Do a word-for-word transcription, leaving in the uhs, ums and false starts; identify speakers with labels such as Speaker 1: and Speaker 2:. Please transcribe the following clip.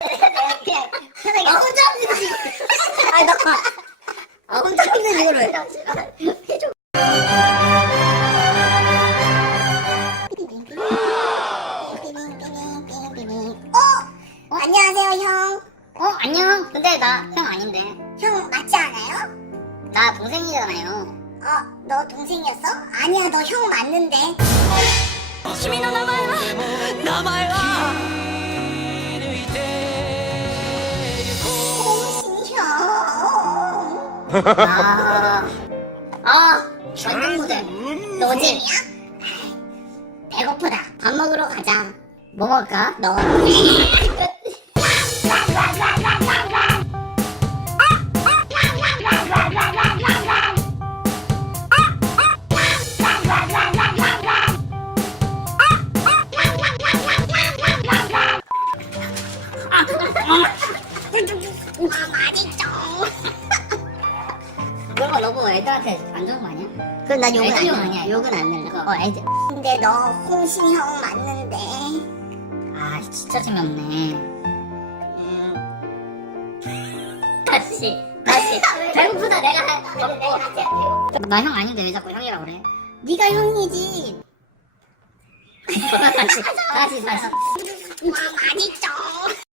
Speaker 1: 그냥 편하게. 아 혼자 힘들지. 아니 나. 아 혼자 힘든 이거로 해. 해줘. 어? 어? 안녕하세요 형.
Speaker 2: 어 안녕. 근데 나 형 아닌데.
Speaker 1: 형 맞지 않아요?
Speaker 2: 나 동생이잖아요.
Speaker 1: 어? 너 동생이었어? 아니야 너 형 맞는데.
Speaker 3: 君の名前は名前は
Speaker 1: 홍신 형.
Speaker 2: 아, 아 완전 모델.
Speaker 1: 노잼이야?
Speaker 2: 배고프다. 밥 먹으러 가자. 뭐 먹을까?
Speaker 1: 너. 아 맛있죠.
Speaker 2: 그런 거 너무 애들한테 안 좋은 거 아니야?
Speaker 1: 그럼 나 욕은
Speaker 2: 애들 욕
Speaker 1: 안 해.
Speaker 2: 아니야. 욕은 안 낼래. 어 애들.
Speaker 1: 근데 너 홍신 형 맞는데.
Speaker 2: 아 진짜 재미없네.
Speaker 1: 음.
Speaker 2: 다시 다시. 배고프다 내가 먹고. 나 형 아닌데 왜 자꾸 형이라고 그래?
Speaker 1: 네가 형이지.
Speaker 2: 다시 다시 다시.
Speaker 1: 아 맛있죠.